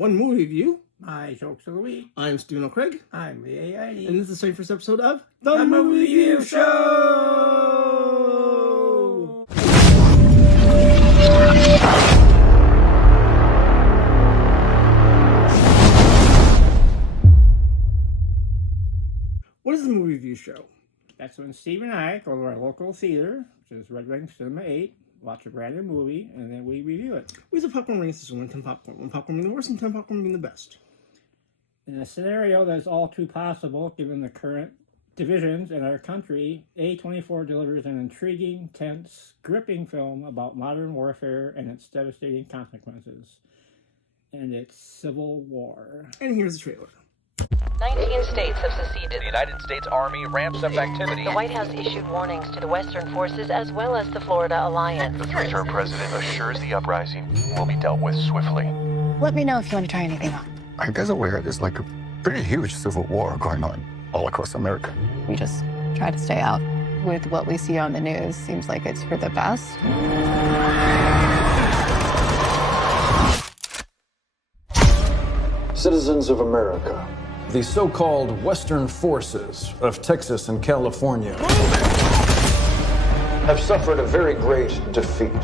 One movie review. My jokes of the week. I'm Stephen O'Craig. I'm the AID. And this is the 31st episode of The Movie Review Show! What is the movie review show? That's when Steve and I go to our local theater, which is Red Wing Cinema 8, watch a brand new movie, and then we review it. We use a popcorn rating system, 10 popcorn. 1 popcorn being the worst and 10 popcorn being the best. In a scenario that is all too possible, given the current divisions in our country, A24 delivers an intriguing, tense, gripping film about modern warfare and its devastating consequences. And it's civil war. And here's the trailer. 19 states have seceded. The United States Army ramps up activity. The White House issued warnings to the Western forces as well as the Florida Alliance. The three-term president assures the uprising will be dealt with swiftly. Let me know if you want to try anything on. I guess aware there's like a pretty huge civil war going on all across America. We just try to stay out. With what we see on the news, seems like it's for the best. Citizens of America. The so-called Western forces of Texas and California Have suffered a very great defeat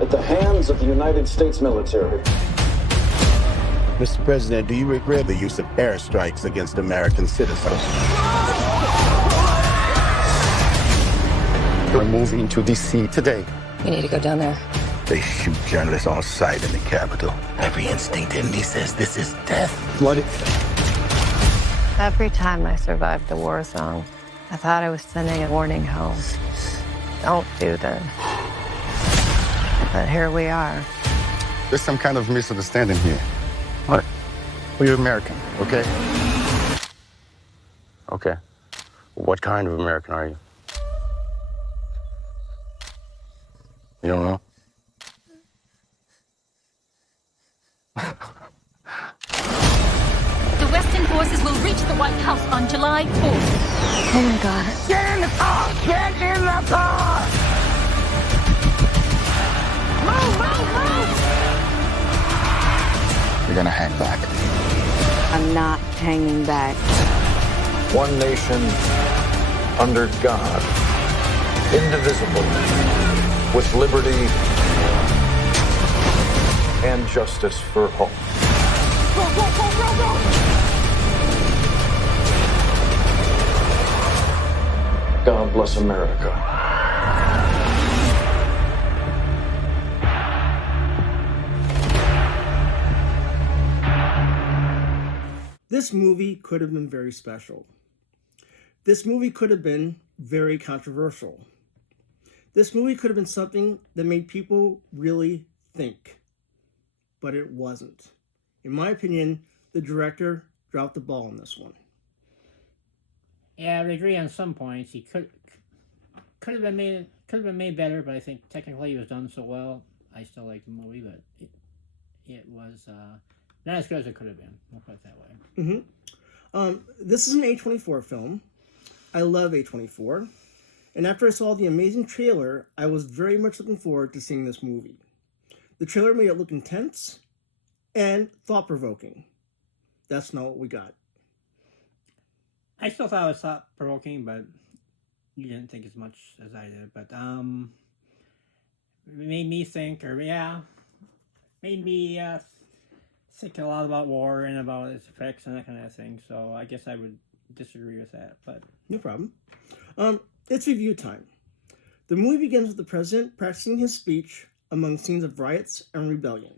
at the hands of the United States military. Mr. President, do you regret the use of airstrikes against American citizens? We're moving to D.C. today. We need to go down there. They shoot journalists on sight in the Capitol. Every instinct in me says this is death. Bloody. Every time I survived the war zone, I thought I was sending a warning home. Don't do this. But here we are. There's some kind of misunderstanding here. What? Well, you're American, okay? Okay. What kind of American are you? You don't know? The Western forces will reach the White House on July 4th. Oh my God. Get in the car! Get in the car! Move! You're gonna hang back. I'm not hanging back. One nation under God, indivisible, with liberty and justice for all. Go! God bless America. This movie could have been very special. This movie could have been very controversial. This movie could have been something that made people really think. But it wasn't. In my opinion, the director dropped the ball on this one. Yeah, I would agree on some points. He could have been made better, but I think technically he was done so well. I still like the movie, but it was not as good as it could have been. We'll put it that way. This is an A24 film. I love A24. And after I saw the amazing trailer, I was very much looking forward to seeing this movie. The trailer made it look intense and thought-provoking. That's not what we got. I still thought it was thought-provoking, but you didn't think as much as I did. But it made me think, made me think a lot about war and about its effects and that kind of thing. So I guess I would disagree with that. But no problem. It's review time. The movie begins with the president practicing his speech among scenes of riots and rebellion.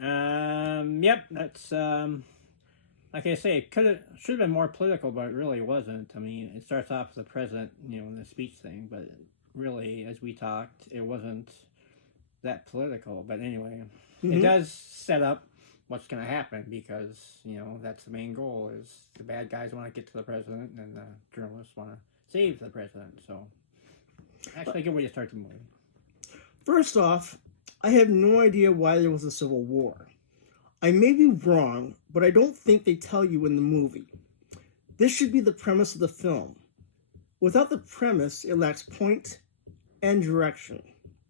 Yep, that's like I say, should have been more political, but it really wasn't. I mean, it starts off with the president, in the speech thing, but really, as we talked, it wasn't that political. But anyway, It does set up what's going to happen because, that's the main goal is the bad guys want to get to the president and the journalists want to save the president. So, actually, a good way to start the movie. First off, I have no idea why there was a civil war. I may be wrong, but I don't think they tell you in the movie. This should be the premise of the film. Without the premise, it lacks point and direction.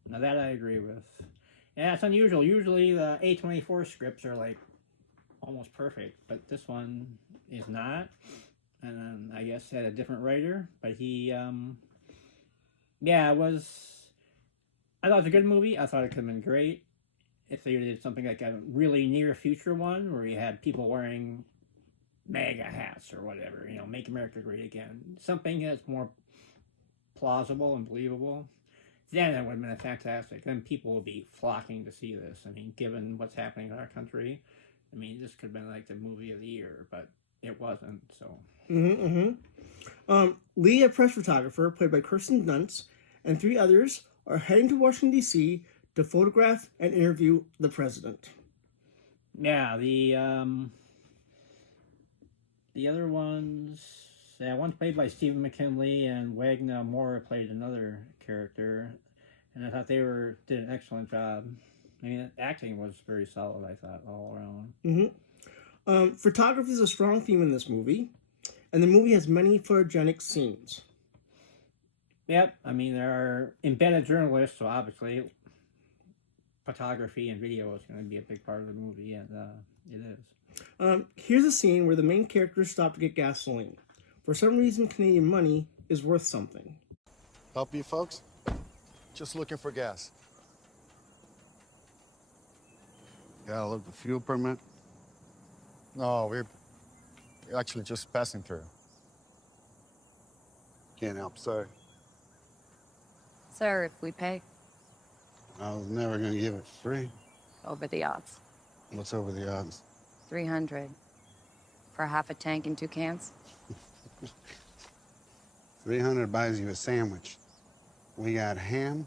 Now that I agree with. Yeah, it's unusual. Usually the A24 scripts are like almost perfect, but this one is not. And then I guess had a different writer, but he, yeah, it was. I thought it was a good movie. I thought it could have been great if they did something like a really near future one where you had people wearing MAGA hats or whatever, you know, Make America Great Again. Something that's more plausible and believable. Then it would have been fantastic. Then people would be flocking to see this. I mean, given what's happening in our country, I mean, this could have been like the movie of the year, but it wasn't, so. Lee, a press photographer, played by Kirsten Dunst, and 3 others are heading to Washington, D.C. to photograph and interview the president. Yeah, the other ones, yeah, one's played by Stephen McKinley, and Wagner Moore played another character, and I thought they did an excellent job. I mean, acting was very solid, I thought, all around. Photography is a strong theme in this movie, and the movie has many photogenic scenes. Yep, I mean, there are embedded journalists, so obviously photography and video is going to be a big part of the movie, and it is. Here's a scene where the main characters stop to get gasoline. For some reason, Canadian money is worth something. Help you folks? Just looking for gas. Got a local fuel permit? No, we're actually just passing through. Can't help, sorry. Sir, if we pay, I was never gonna give it free. over the odds. What's over the odds? 300 for half a tank and 2 cans. 300 buys you a sandwich. We got ham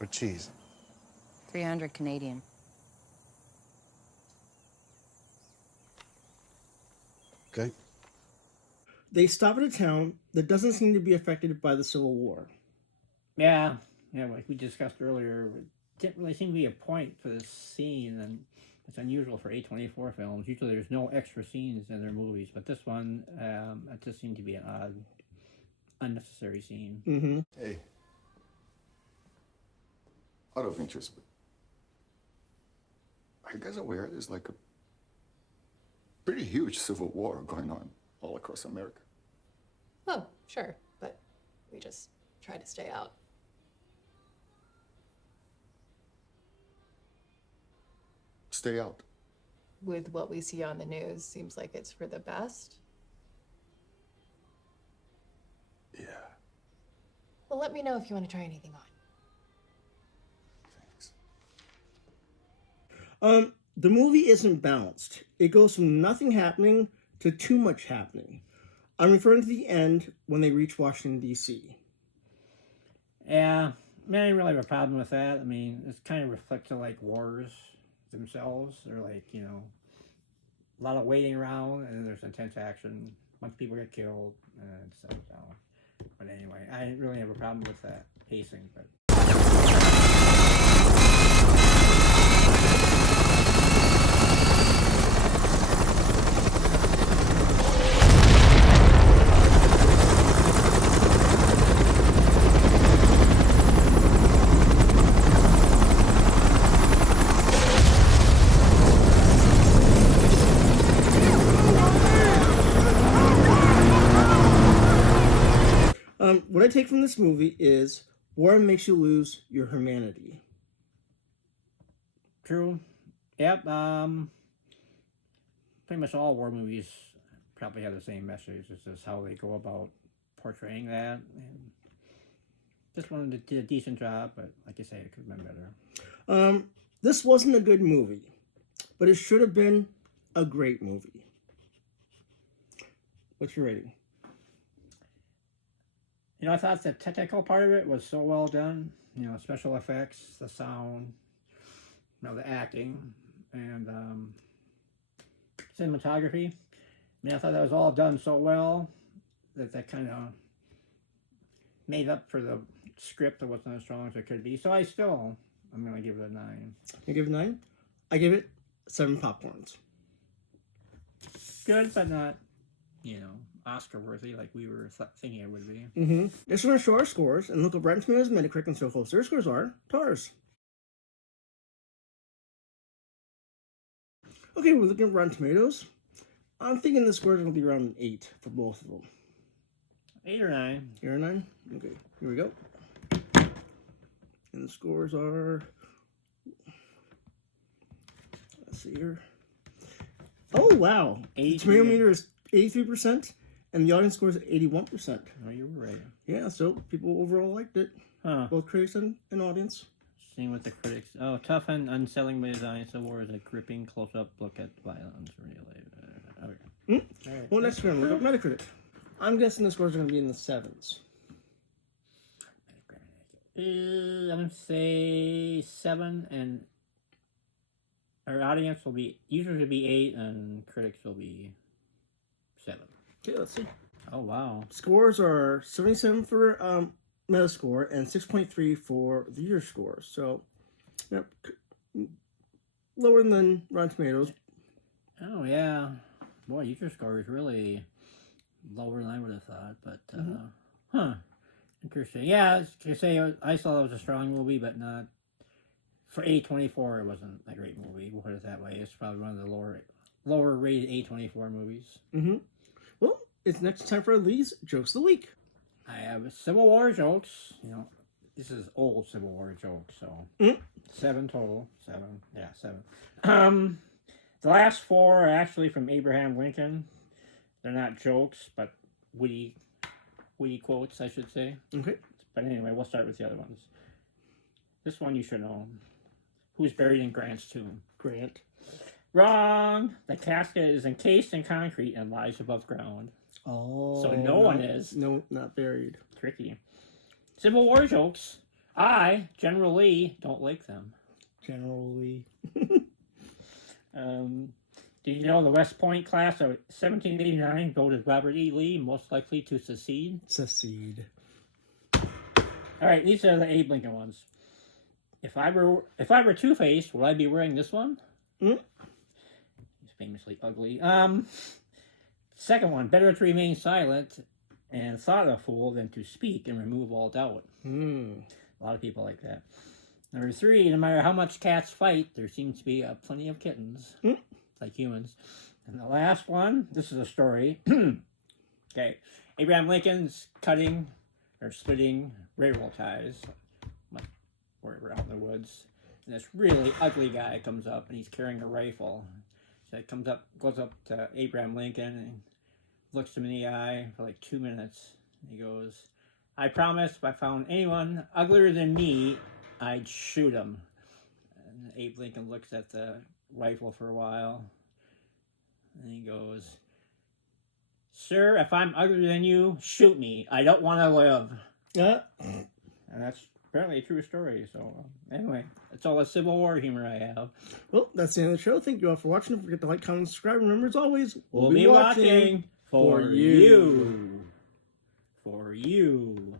or cheese? 300 Canadian. Okay. They stop at a town that doesn't seem to be affected by the Civil War. Yeah, like we discussed earlier, it didn't really seem to be a point for this scene, and it's unusual for A24 films. Usually there's no extra scenes in their movies, but this one, it just seemed to be an odd, unnecessary scene. Hey, out of interest, but are you guys aware there's like a pretty huge civil war going on all across America? Oh, sure, but we just try to stay out. Stay out. With what we see on the news, seems like it's for the best. Yeah. Well, let me know if you want to try anything on. Thanks. The movie isn't balanced. It goes from nothing happening to too much happening. I'm referring to the end when they reach Washington, D.C. Yeah, I mean, I didn't really have a problem with that. I mean, it's kind of reflected like wars themselves. They're like, you know, a lot of waiting around, and then there's intense action. Once people get killed, and then it settles down. But anyway, I didn't really have a problem with that pacing, but. What I take from this movie is war makes you lose your humanity. True. Yep. Pretty much all war movies probably have the same message. It's just how they go about portraying that. And this one did a decent job, but like you say, it could have been better. This wasn't a good movie, but it should have been a great movie. What's your rating? You know, I thought the technical part of it was so well done. You know, special effects, the sound, you know, the acting, and cinematography. I mean, I thought that was all done so well that kind of made up for the script that wasn't as strong as it could be. So I'm going to give it a 9. You give it 9? I give it 7 popcorns. Good, but not, you know, Oscar worthy like we were thinking it would be. Just want to show our scores and look up Rotten Tomatoes, Metacritic, and so forth. Their scores are TARS. Okay, we're looking at Rotten Tomatoes. I'm thinking the scores are going to be around an 8 for both of them. 8 or 9. 8 or 9? Okay, here we go. And the scores are... Let's see here. Oh, wow. The tomato meter is 83%, and the audience score is 81%. Oh, you were right. Yeah, so people overall liked it. Huh. Both critics and audience. Same with the critics. Oh, tough and unsettling by design, Civil War is a gripping close-up look at violence. Really. Okay. All right. Well, next we're going to look at Metacritic. I'm guessing the scores are going to be in the 7s. I'm going to say 7, and our audience will be, users will be 8, and critics will be 7. Okay, let's see. Oh, wow. Scores are 77 for Metascore and 6.3 for the user score. So, yep, lower than Rotten Tomatoes. Oh, yeah. Boy, user score is really lower than I would have thought, but, huh. Interesting. Yeah, I was gonna say, I thought it was a strong movie, but not... For A24, it wasn't a great movie. We'll put it that way. It's probably one of the lower rated A24 movies. Well, it's next time for Lee's Jokes of the Week. I have Civil War jokes. You know, this is old Civil War jokes, so 7 total. 7. Yeah, 7. The last 4 are actually from Abraham Lincoln. They're not jokes, but witty quotes, I should say. Okay. But anyway, we'll start with the other ones. This one you should know. Who's buried in Grant's tomb? Grant. Wrong! The casket is encased in concrete and lies above ground. Oh. So no one is. No, not buried. Tricky. Civil War jokes. I, General Lee, don't like them. General Lee. Did you know the West Point class of 1789 voted Robert E. Lee most likely to secede? Secede. All right, these are the Abe Lincoln ones. If I were Two-Face, would I be wearing this one? He's famously ugly. Second one, better to remain silent and thought a fool than to speak and remove all doubt. A lot of people like that. Number 3, no matter how much cats fight, there seems to be plenty of kittens, like humans. And the last one, this is a story. Okay, Abraham Lincoln's cutting or splitting railroad ties, wherever out in the woods. And this really ugly guy comes up, and he's carrying a rifle. So it goes up to Abraham Lincoln, and looks him in the eye for like 2 minutes. And he goes, "I promise if I found anyone uglier than me, I'd shoot him." And Abe Lincoln looks at the rifle for a while, and he goes, "Sir, if I'm uglier than you, shoot me. I don't want to live." Yeah. And that's apparently a true story. So anyway, that's all the Civil War humor I have. Well, that's the end of the show. Thank you all for watching. Don't forget to like, comment, and subscribe. Remember, as always, we'll be watching for you. For you.